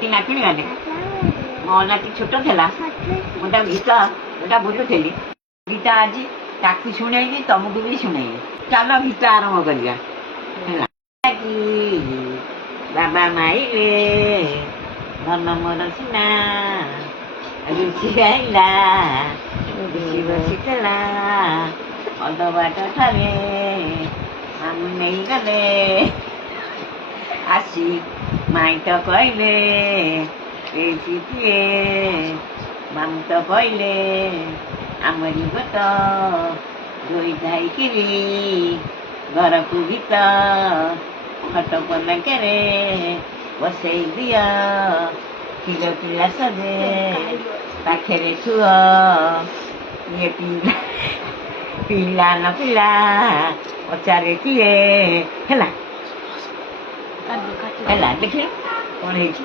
ନାତି ନାତୁଣୀ ମାନେ ମୋ ନାତି ଛୋଟ ଥିଲା ମୁଁ ତା ଗୀତ ଗୋଟା ବୁଲୁଥିଲି ଗୀତ ଆଜି ତାକୁ ଶୁଣେଇବି ତମକୁ ବି ଶୁଣେଇବି ଚାଲ ଗୀତ ଆରମ୍ଭ କରିବା ହେଲା ବାବା ମାଇଲେ ଧନ ମୋର ସିନା ରୁଚି ଗାଇଲା ରୁଚି ବସିଥିଲା ଅଧ ବାଟ ଠାରେ ମାମୁଁ ନେଇଗଲେ ଆସି ମାଇଁ ତ କହିଲେ କିଏ ମାମୁଁ ତ କହିଲେ ଆମରି ଗୋଟ ଧୋଇ ଧାଇକିରି ଘରକୁ ଗୀତ ଖଟ ପଲଙ୍କରେ ବସେଇ ଦିଅ କ୍ଷୀର ପିଲା ସଜେ ପାଖରେ ଛୁଅ କିଏ ପିଲା ପିଲା ନ ପିଲା ପଚାରେ କିଏ ହେଲା ହେଲା ଦେଖିଲେ କ'ଣ ହେଇଛି।